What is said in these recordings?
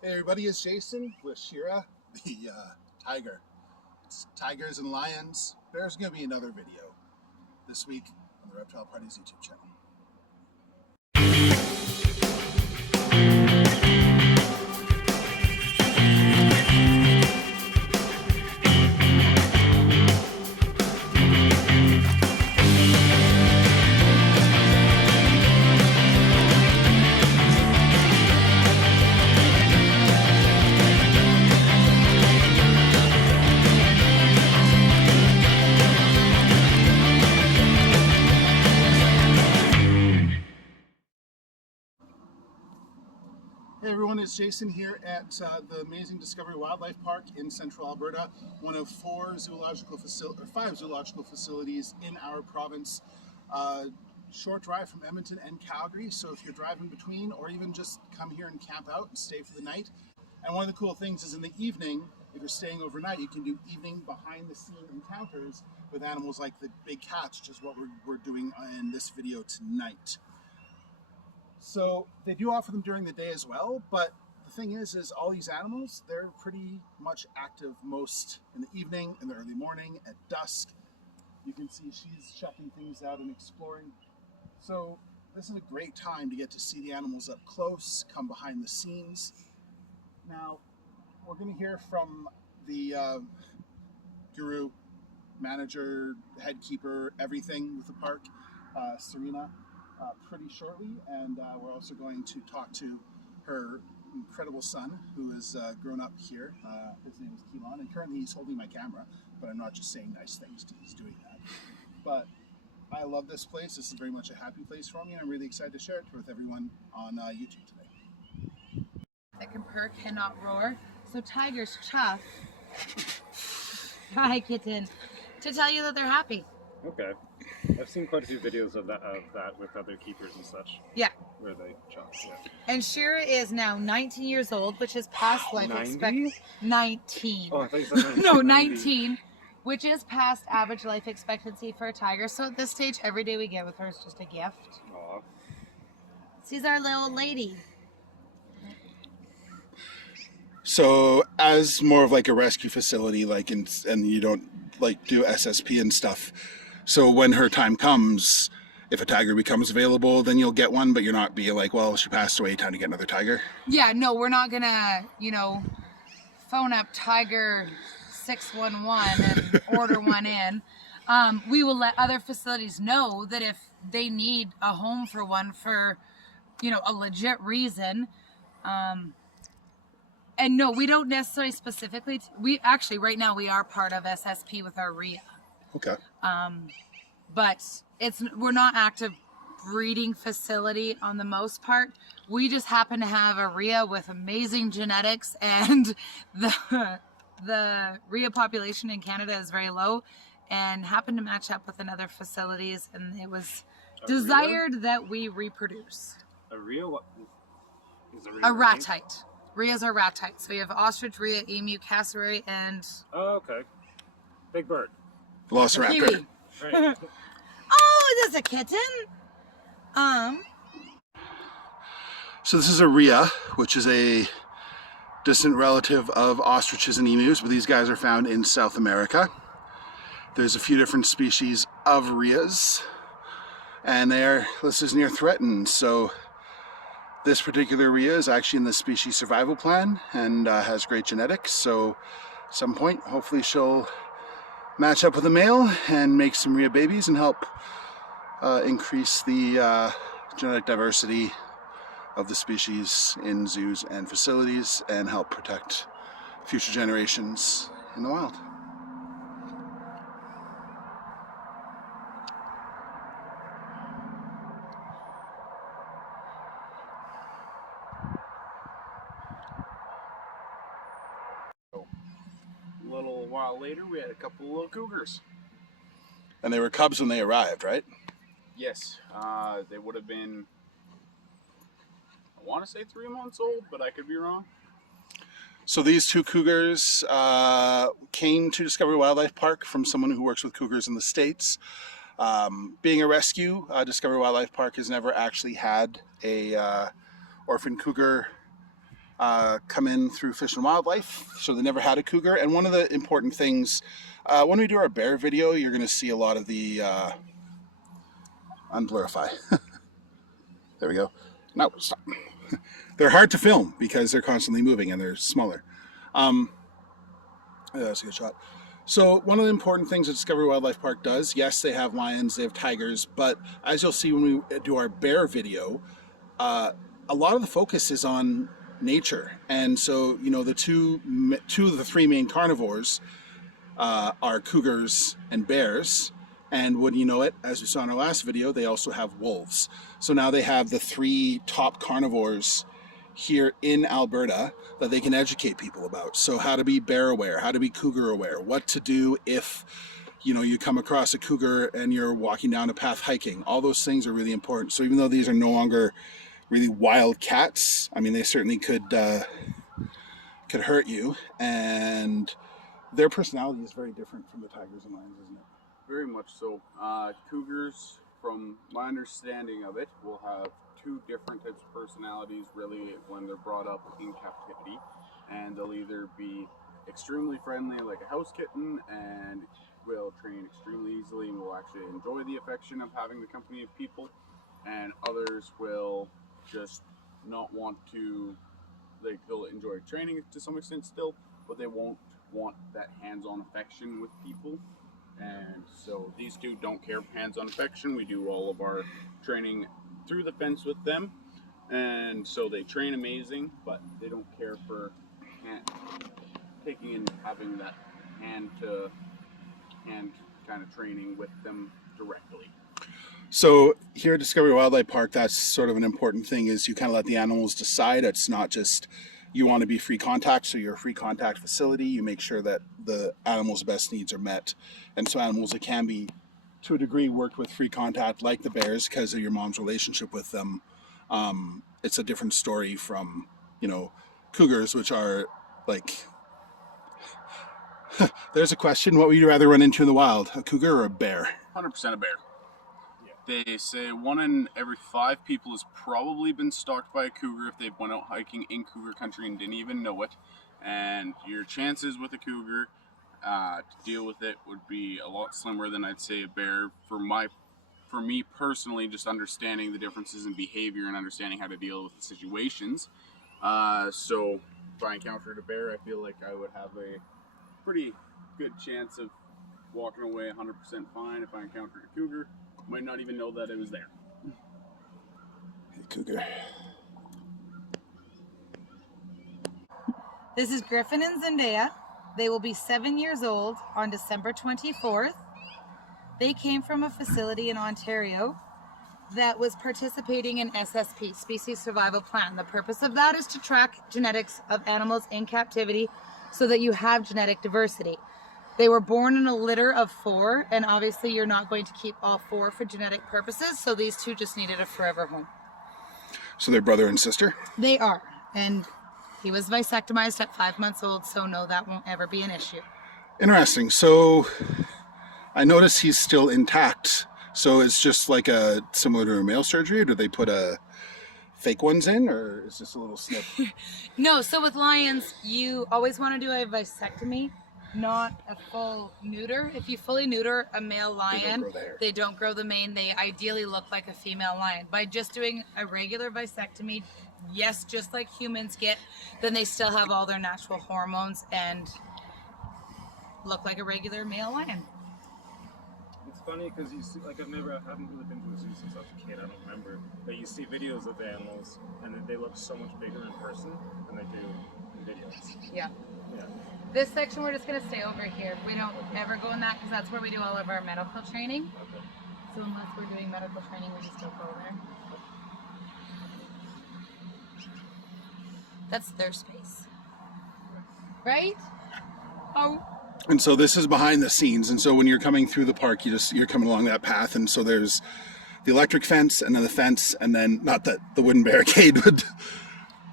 Hey everybody, it's Jason with Shira, the tiger. It's tigers and lions. There's going to be another video this week on the Reptile Parties YouTube channel. Hey everyone, it's Jason here at the amazing Discovery Wildlife Park in central Alberta, one of five zoological facilities in our province. Short drive from Edmonton and Calgary, so if you're driving between or even just come here and camp out and stay for the night. And one of the cool things is in the evening, if you're staying overnight, you can do evening behind the scene encounters with animals like the big cats, which is what we're doing in this video tonight. So they do offer them during the day as well, but the thing is all these animals, they're pretty much active most in the evening, in the early morning, at dusk. You can see she's checking things out and exploring. So this is a great time to get to see the animals up close, come behind the scenes. Now, we're going to hear from the guru, manager, head keeper, everything with the park, Serena, pretty shortly, and we're also going to talk to her incredible son who has grown up here. His name is Keelan, and currently he's holding my camera, but I'm not just saying nice things, he's doing that. But I love this place. This is very much a happy place for me, and I'm really excited to share it with everyone on YouTube today. That can purr, cannot roar. So tigers chuff. Hi, kitten. To tell you that they're happy. Okay. I've seen quite a few videos of that with other keepers and such. Yeah. Where they chuff, yeah. And Shira is now 19 years old, which is past life expectancy. 19. Oh, I thought you said 19. No, 19, which is past average life expectancy for a tiger. So at this stage, every day we get with her is just a gift. Aw. She's our little lady. So as more of like a rescue facility, like and you don't like do SSP and stuff. So when her time comes, if a tiger becomes available, then you'll get one, but you're not being like, well, she passed away, time to get another tiger. Yeah, no, we're not gonna, phone up Tiger 611 and order one in. We will let other facilities know that if they need a home for one for, a legit reason. And no, we don't necessarily specifically. We actually, right now, we are part of SSP with our RIA. Okay. But we're not active breeding facility on the most part. We just happen to have a RIA with amazing genetics, and the RIA population in Canada is very low, and happened to match up with another facilities, and it was desired that we reproduce. A RIA? What is a RIA? A ratite. RIAs are ratite. So you have ostrich, RIA, emu, cassowary, and... Oh, okay. Big bird. Velociraptor. Kiwi. Right. Oh, there's a kitten. So this is a rhea, which is a distant relative of ostriches and emus, but these guys are found in South America. There's a few different species of rheas, and they're listed as near threatened. So this particular rhea is actually in the species survival plan and has great genetics. So at some point, hopefully she'll match up with a male and make some rhea babies and help increase the genetic diversity of the species in zoos and facilities and help protect future generations in the wild. A little while later, we had a couple of little cougars. And they were cubs when they arrived, right? Yes, they would have been, I want to say 3 months old, but I could be wrong. So these two cougars came to Discovery Wildlife Park from someone who works with cougars in the States. Being a rescue, Discovery Wildlife Park has never actually had a orphan cougar come in through Fish and Wildlife, so they never had a cougar. And one of the important things, when we do our bear video, you're going to see a lot of the unblurify. There we go. No, stop. They're hard to film because they're constantly moving and they're smaller. That's a good shot. So one of the important things that Discovery Wildlife Park does, yes, they have lions, they have tigers, but as you'll see when we do our bear video, a lot of the focus is on nature. And so, you know, the two of the three main carnivores are cougars and bears. And wouldn't you know it, as we saw in our last video, they also have wolves. So now they have the three top carnivores here in Alberta that they can educate people about. So how to be bear aware, how to be cougar aware, what to do if, you know, you come across a cougar and you're walking down a path hiking. All those things are really important. So even though these are no longer really wild cats, I mean, they certainly could hurt you, and their personality is very different from the tigers and lions, isn't it? Very much so. Cougars, from my understanding of it, will have two different types of personalities really when they're brought up in captivity, and they'll either be extremely friendly like a house kitten and will train extremely easily and will actually enjoy the affection of having the company of people, and others will just not want to, like, they'll enjoy training to some extent still, but they won't want that hands-on affection with people. And so these two don't care for hands-on affection. We do all of our training through the fence with them, and so they train amazing, but they don't care for taking and having that hand-to-hand kind of training with them directly. So here at Discovery Wildlife Park, that's sort of an important thing, is you kind of let the animals decide. It's not just you want to be free contact, so you're a free contact facility. You make sure that the animals' best needs are met. And so animals that can be, to a degree, worked with free contact, like the bears, because of your mom's relationship with them. It's a different story from, you know, cougars, which are like, there's a question, what would you rather run into in the wild, a cougar or a bear? 100% a bear. They say 1 in every 5 people has probably been stalked by a cougar if they've went out hiking in cougar country and didn't even know it. And your chances with a cougar to deal with it would be a lot slimmer than I'd say a bear. For me personally, just understanding the differences in behavior and understanding how to deal with the situations. So if I encountered a bear, I feel like I would have a pretty good chance of walking away 100% fine. If I encountered a cougar, might not even know that it was there. Hey, cougar. This is Griffin and Zendaya. They will be 7 years old on December 24th. They came from a facility in Ontario that was participating in SSP, Species Survival Plan. The purpose of that is to track genetics of animals in captivity so that you have genetic diversity. They were born in a litter of 4, and obviously you're not going to keep all 4 for genetic purposes, so these two just needed a forever home. So they're brother and sister? They are, and he was vasectomized at 5 months old, so no, that won't ever be an issue. Interesting. So I notice he's still intact. So it's just like similar to a male surgery, or do they put fake ones in, or is this a little snip? No, so with lions, you always want to do a vasectomy, not a full neuter. If you fully neuter a male lion, they don't grow the mane. They ideally look like a female lion. By just doing a regular vasectomy, yes, just like humans get, then they still have all their natural hormones and look like a regular male lion. It's funny because you see, like, I haven't really been to a zoo since I was a kid. I don't remember, but you see videos of the animals, and they look so much bigger in person than they do in videos. Yeah. Yeah. This section we're just going to stay over here. We don't ever go in that because that's where we do all of our medical training. Okay. So unless we're doing medical training, we just don't go there. That's their space. Right? Oh. And so this is behind the scenes. And so when you're coming through the park, you're coming along that path. And so there's the electric fence and then the fence, and then not that the wooden barricade would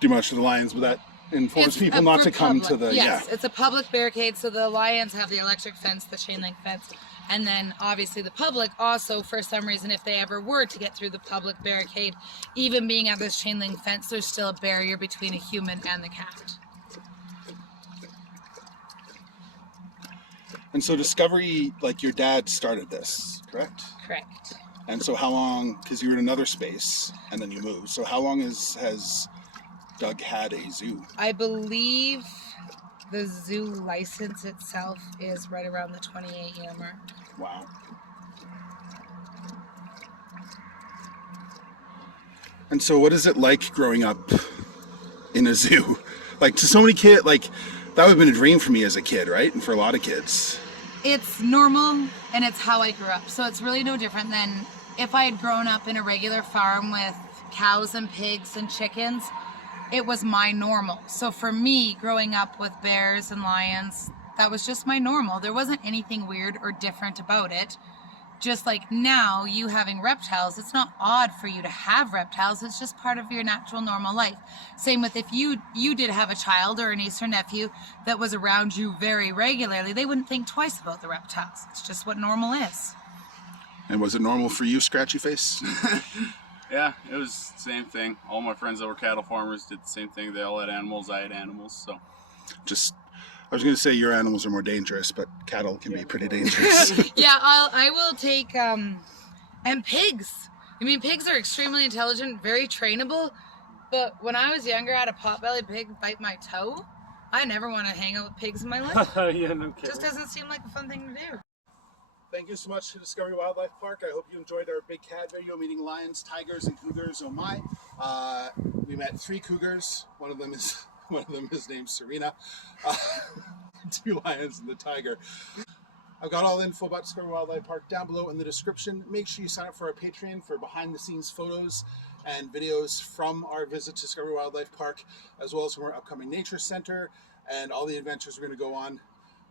do much to the lions, but that informs people not to come to the, Yes, it's a public barricade, so the lions have the electric fence, the chain link fence, And then obviously the public also, for some reason, if they ever were to get through the public barricade, even being at this chain link fence, there's still a barrier between a human and the cat. And so Discovery, like your dad started this, correct? Correct. And so how long, because you were in another space and then you moved, so how long has Doug had a zoo? I believe the zoo license itself is right around the 28-year mark. Wow. And so what is it like growing up in a zoo? Like to so many kids, like that would have been a dream for me as a kid, right? And for a lot of kids. It's normal and it's how I grew up. So it's really no different than if I had grown up in a regular farm with cows and pigs and chickens. It was my normal. So for me, growing up with bears and lions, that was just my normal. There wasn't anything weird or different about it. Just like now, you having reptiles, it's not odd for you to have reptiles. It's just part of your natural normal life. Same with if you did have a child or a niece or nephew that was around you very regularly, they wouldn't think twice about the reptiles. It's just what normal is. And was it normal for you, Scratchy Face? Yeah, it was the same thing. All my friends that were cattle farmers did the same thing. They all had animals. I had animals. So, I was going to say your animals are more dangerous, but cattle can be pretty dangerous. Yeah, I will take, and pigs. I mean, pigs are extremely intelligent, very trainable, but when I was younger, I had a potbelly pig bite my toe. I never want to hang out with pigs in my life. Yeah, no kidding. Just doesn't seem like a fun thing to do. Thank you so much to Discovery Wildlife Park. I hope you enjoyed our big cat video meeting lions, tigers, and cougars. Oh my! We met 3 cougars. One of them is named Serena. 2 lions and the tiger. I've got all the info about Discovery Wildlife Park down below in the description. Make sure you sign up for our Patreon for behind-the-scenes photos and videos from our visit to Discovery Wildlife Park, as well as from our upcoming nature center and all the adventures we're going to go on.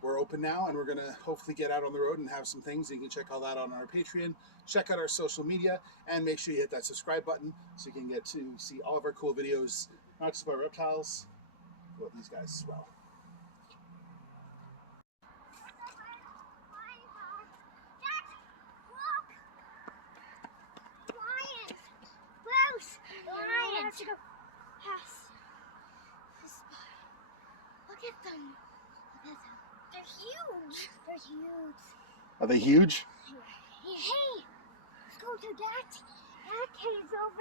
We're open now, and we're going to hopefully get out on the road and have some things. You can check all that on our Patreon. Check out our social media, and make sure you hit that subscribe button so you can get to see all of our cool videos, not just about reptiles, but these guys as well. Lions! To go past this spot. Look at them. They're huge. They're huge. Are they huge? Hey, let's go to that cave's over